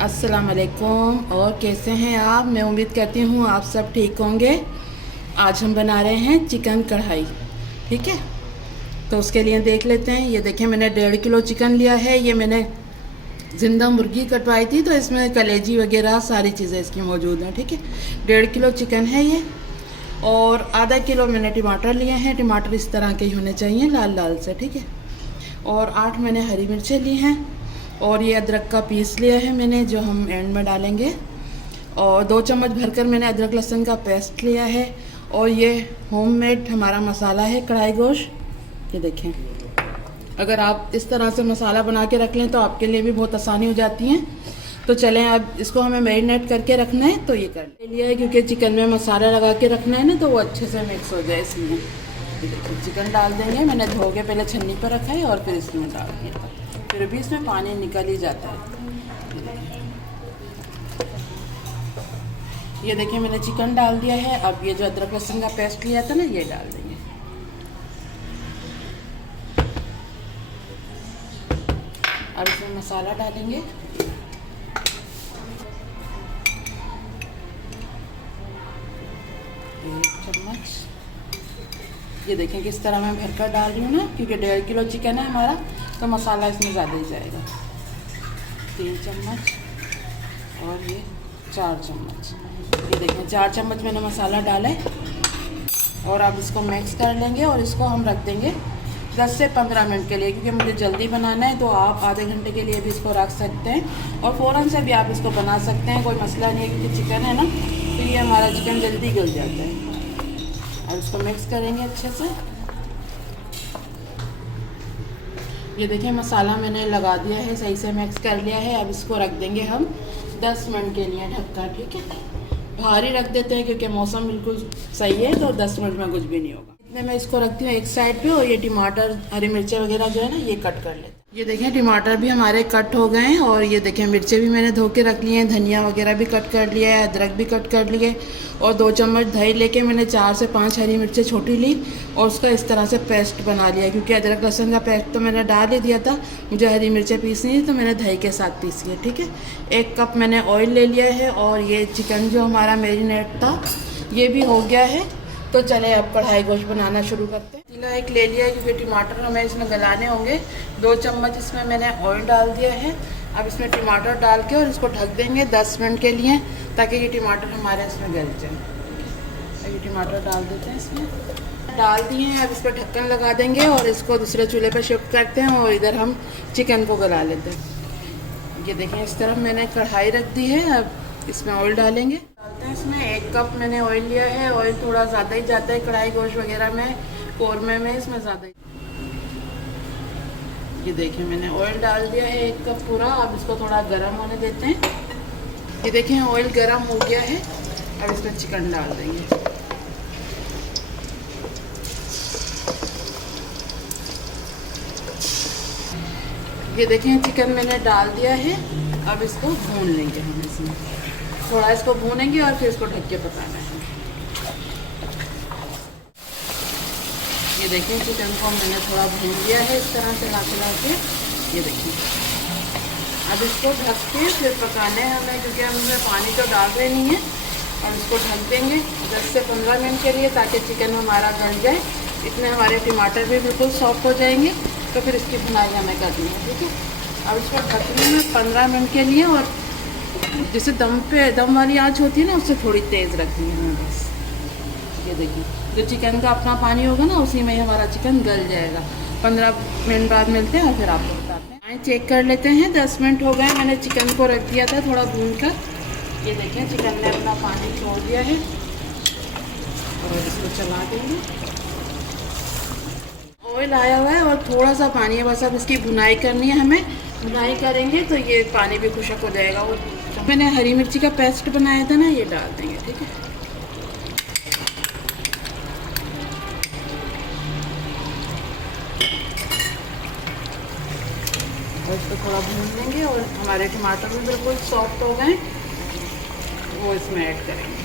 अस्सलाम वालेकुम। और कैसे हैं आप? मैं उम्मीद करती हूँ आप सब ठीक होंगे। आज हम बना रहे हैं चिकन कढ़ाई। ठीक है, तो उसके लिए देख लेते हैं। ये देखिए, मैंने 1.5 किलो चिकन लिया है। ये मैंने ज़िंदा मुर्गी कटवाई थी, तो इसमें कलेजी वगैरह सारी चीज़ें इसकी मौजूद हैं। ठीक है, 1.5 किलो चिकन है ये। और आधा किलो मैंने टमाटर लिए हैं। टमाटर इस तरह के ही होने चाहिए, लाल लाल से। ठीक है, और 8 मैंने हरी मिर्चें ली हैं। और ये अदरक का पीस लिया है मैंने, जो हम एंड में डालेंगे। और 2 चम्मच भरकर मैंने अदरक लहसुन का पेस्ट लिया है। और ये होममेड हमारा मसाला है कढ़ाई गोश्त। ये देखें, अगर आप इस तरह से मसाला बना के रख लें तो आपके लिए भी बहुत आसानी हो जाती है। तो चलें, अब इसको हमें मैरिनेट करके रखना है, तो ये कर लिया है। क्योंकि चिकन में मसाला लगा के रखना है ना, तो वो अच्छे से मिक्स हो जाए। इसलिए चिकन डाल देंगे। मैंने धो के पहले छन्नी पर रखा है और फिर इसमें डाल दिया। फिर भी इसमें पानी निकल ही जाता है। ये देखिए, मैंने चिकन डाल दिया है। अब ये जो अदरक लहसुन का पेस्ट लिया था ना, ये डाल देंगे। अब इसमें मसाला डालेंगे। एक चम्मच। ये देखें किस तरह मैं भरकर डाल रही हूँ ना, क्योंकि 1.5 किलो चिकन है हमारा, तो मसाला इसमें ज़्यादा ही जाएगा। 3 चम्मच और ये 4 चम्मच। ये देखें 4 चम्मच मैंने मसाला डाला है। और अब इसको मिक्स कर लेंगे और इसको हम रख देंगे 10 से 15 मिनट के लिए, क्योंकि मुझे जल्दी बनाना है। तो आप आधे घंटे के लिए भी इसको रख सकते हैं और फ़ौरन से भी आप इसको बना सकते हैं, कोई मसला नहीं है। क्योंकि चिकन है ना, तो ये हमारा चिकन जल्दी गल जाता है। अब इसको मिक्स करेंगे अच्छे से। ये देखिए, मसाला मैंने लगा दिया है, सही से मिक्स कर लिया है। अब इसको रख देंगे हम 10 मिनट के लिए ढककर। ठीक है, बाहर ही रख देते हैं क्योंकि मौसम बिल्कुल सही है, तो 10 मिनट में कुछ भी नहीं होगा। इतने मैं इसको रखती हूँ एक साइड पे। और ये टमाटर, हरी मिर्चें वगैरह जो है ना, ये कट कर लेते हैं। ये देखें, टमाटर भी हमारे कट हो गए हैं। और ये देखें, मिर्चें भी मैंने धो के रख ली हैं। धनिया वगैरह भी कट कर लिया है, अदरक भी कट कर लिए। और 2 चम्मच दही लेके मैंने 4 से 5 हरी मिर्चें छोटी ली और उसका इस तरह से पेस्ट बना लिया। क्योंकि अदरक लहसुन का पेस्ट तो मैंने डाल ही दिया था, मुझे हरी मिर्चें पीसनी है, तो मैंने दही के साथ पीसी है। ठीक है, 1 कप मैंने ऑयल ले लिया है। और ये चिकन जो हमारा मैरिनेट था, ये भी हो गया है। तो चले अब कढ़ाई गोश्त बनाना शुरू करते हैं। पतीला एक ले लिया है, क्योंकि टमाटर हमें इसमें गलाने होंगे। 2 चम्मच इसमें मैंने ऑयल डाल दिया है। अब इसमें टमाटर डाल के और इसको ढक देंगे 10 मिनट के लिए, ताकि ये टमाटर हमारे इसमें गल जाए। ये टमाटर डाल देते हैं इसमें, डाल दिए हैं। अब इस पर ढक्कन लगा देंगे और इसको दूसरे चूल्हे पर शिफ्ट करते हैं। और इधर हम चिकन को गला लेते हैं। ये देखें, इस तरफ मैंने कढ़ाई रख दी है। अब इसमें ऑयल डालेंगे। डालते हैं इसमें 1 कप मैंने ऑयल लिया है। ऑयल थोड़ा ज़्यादा ही जाता है कढ़ाई गोश्त वगैरह में, कौरमे में इसमें ज़्यादा ही। ये देखिए, मैंने ऑयल डाल दिया है 1 कप पूरा। अब इसको थोड़ा गर्म होने देते हैं। ये देखें, ऑयल गर्म हो गया है। अब इसमें चिकन डाल देंगे। ये देखें, चिकन मैंने डाल दिया है। अब इसको भून लेंगे हम। इसमें थोड़ा इसको भूनेंगे और फिर इसको ढक के पकाना है। ये देखिए, चिकन को मैंने थोड़ा भून लिया है इस तरह से हिला के। ये देखिए, अब इसको ढक के फिर पकाना है हमें, क्योंकि हम इसमें पानी तो डाल रहे नहीं है। और इसको ढक देंगे 10 से 15 मिनट के लिए, ताकि चिकन हमारा गल जाए। इतने हमारे टमाटर भी बिल्कुल सॉफ्ट हो जाएंगे। तो फिर इसकी भुनाई हमें करनी है। ठीक है, अब इसको ढकने में 15 मिनट के लिए। और जैसे दम वाली आँच होती है ना, उससे थोड़ी तेज़ रखनी है हमें बस। ये देखिए, जो चिकन का अपना पानी होगा ना, उसी में हमारा चिकन गल जाएगा। 15 मिनट बाद मिलते हैं और फिर आपको बताते हैं। चेक कर लेते हैं। 10 मिनट हो गए, मैंने चिकन को रख दिया था थोड़ा भून कर। ये देखें, चिकन ने अपना पानी छोड़ दिया है। और इसको चला देंगे। ऑयल आया हुआ है और थोड़ा सा पानी है, बस अब इसकी भुनाई करनी है हमें। भुनाई करेंगे तो ये पानी भी खुशक हो जाएगा। और मैंने हरी मिर्ची का पेस्ट बनाया था ना, ये डाल देंगे। ठीक है, और इसको थोड़ा भून लेंगे। और हमारे टमाटर भी बिल्कुल सॉफ्ट हो गए, वो इसमें ऐड करेंगे।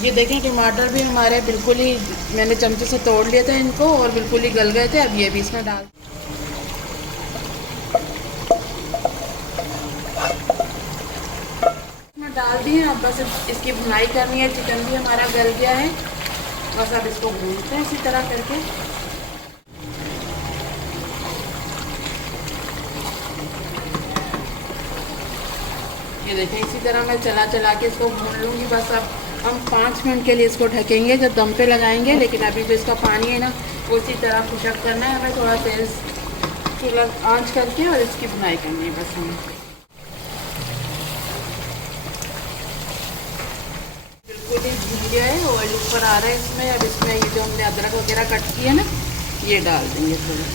ये देखें, टमाटर भी हमारे बिल्कुल ही, मैंने चमचे से तोड़ लिया था इनको और बिल्कुल ही गल गए थे। अब ये भी इसमें डाल डाल दिए, अब बस इसकी भुनाई करनी है। चिकन भी हमारा गल गया है, बस अब इसको भूनते हैं इसी तरह करके। ये देखें, इसी तरह मैं चला चला के इसको भून लूँगी। बस अब हम 5 मिनट के लिए इसको ढकेंगे, जब दम पे लगाएंगे। लेकिन अभी जो इसका पानी है ना, वो इसी तरह खुशक करना है हमें, थोड़ा तेज़ चूल्हा आँच करके, और इसकी भुनाई करनी है बस हमें। बिल्कुल ही भून गया है, ऑयल ऊपर आ रहा है इसमें। अब इसमें ये जो हमने अदरक वगैरह कट की है ना, ये डाल देंगे थोड़ा।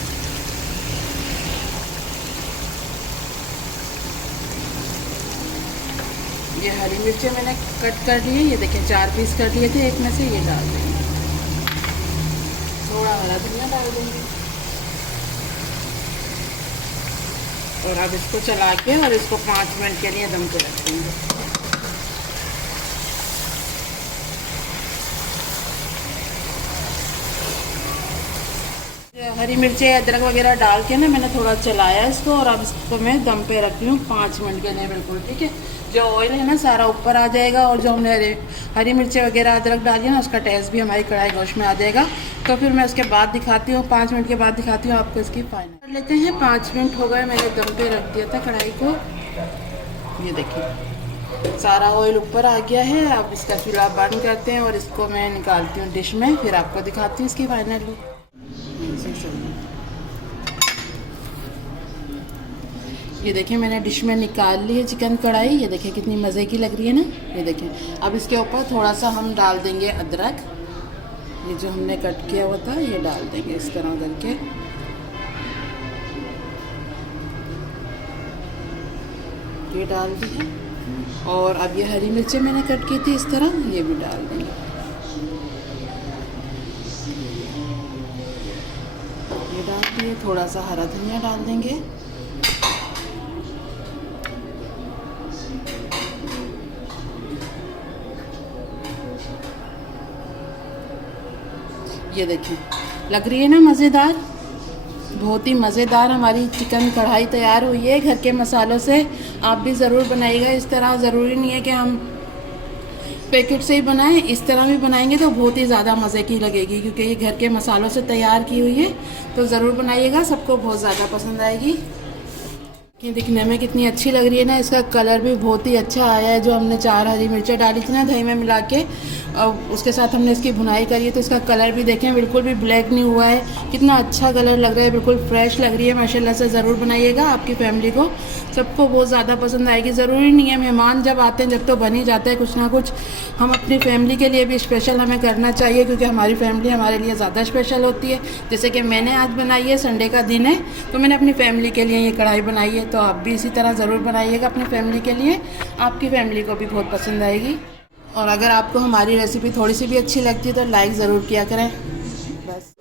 ये हरी मिर्चें मैंने कट कर ली है, ये देखें 4 पीस कर लिए थे एक में से, ये डाल देंगे। थोड़ा हरा धनिया डाल देंगे, और अब इसको चला के और इसको 5 मिनट के लिए दम पे रख देंगे। हरी मिर्चें अदरक वगैरह डाल के ना मैंने थोड़ा चलाया इसको, और अब इसको मैं दम पे रखी हूँ 5 मिनट के लिए बिल्कुल। ठीक है, जो ऑयल है ना सारा ऊपर आ जाएगा, और जो हमने हरी मिर्चें वगैरह अदरक डाली है ना, उसका टेस्ट भी हमारी कढ़ाई गोश्त में आ जाएगा। तो फिर मैं उसके बाद दिखाती हूँ, 5 मिनट के बाद दिखाती हूँ आपको इसकी फाइनल कर लेते हैं। 5 मिनट हो गए, मैंने दम पे रख दिया था कढ़ाई को। ये देखिए सारा ऑयल ऊपर आ गया है। अब इसका चूल्हा बंद करते हैं और इसको मैं निकालती हूँ डिश में, फिर आपको दिखाती हूँ इसकी फाइनल लुक। ये देखिए मैंने डिश में निकाल ली है चिकन कढ़ाई। ये देखिए कितनी मज़े की लग रही है ना। ये देखिए अब इसके ऊपर थोड़ा सा हम डाल देंगे अदरक, ये जो हमने कट किया हुआ था ये डाल देंगे इस तरह करके। ये डाल दी है, और अब ये हरी मिर्चें मैंने कट की थी इस तरह, ये भी डाल देंगे। ये डाल दिए, थोड़ा सा हरा धनिया डाल देंगे। ये देखिए लग रही है ना मज़ेदार, बहुत ही मज़ेदार हमारी चिकन कढ़ाई तैयार हुई है घर के मसालों से। आप भी ज़रूर बनाइएगा इस तरह। ज़रूरी नहीं है कि हम पैकेट से ही बनाएं, इस तरह भी बनाएंगे तो बहुत ही ज़्यादा मज़े की लगेगी, क्योंकि ये घर के मसालों से तैयार की हुई है। तो ज़रूर बनाइएगा, सबको बहुत ज़्यादा पसंद आएगी। ये दिखने में कितनी अच्छी लग रही है ना, इसका कलर भी बहुत ही अच्छा आया है। जो हमने 4 हरी मिर्चें डाली थी ना दही में मिला के, और उसके साथ हमने इसकी भुनाई करी है, तो इसका कलर भी देखें बिल्कुल भी ब्लैक नहीं हुआ है। कितना अच्छा कलर लग रहा है, बिल्कुल फ्रेश लग रही है माशाल्लाह से। ज़रूर बनाइएगा, आपकी फैमिली को सबको बहुत ज़्यादा पसंद आएगी। ज़रूरी नहीं है मेहमान जब आते हैं जब तो बन ही जाता है कुछ ना कुछ। हम अपनी फैमिली के लिए भी स्पेशल हमें करना चाहिए, क्योंकि हमारी फैमिली हमारे लिए ज़्यादा स्पेशल होती है। जैसे कि मैंने आज बनाई है, संडे का दिन है तो मैंने अपनी फैमिली के लिए ये कढ़ाई बनाई है। तो आप भी इसी तरह ज़रूर बनाइएगा अपनी फैमिली के लिए, आपकी फैमिली को भी बहुत पसंद आएगी। और अगर आपको हमारी रेसिपी थोड़ी सी भी अच्छी लगती है तो लाइक ज़रूर किया करें बस।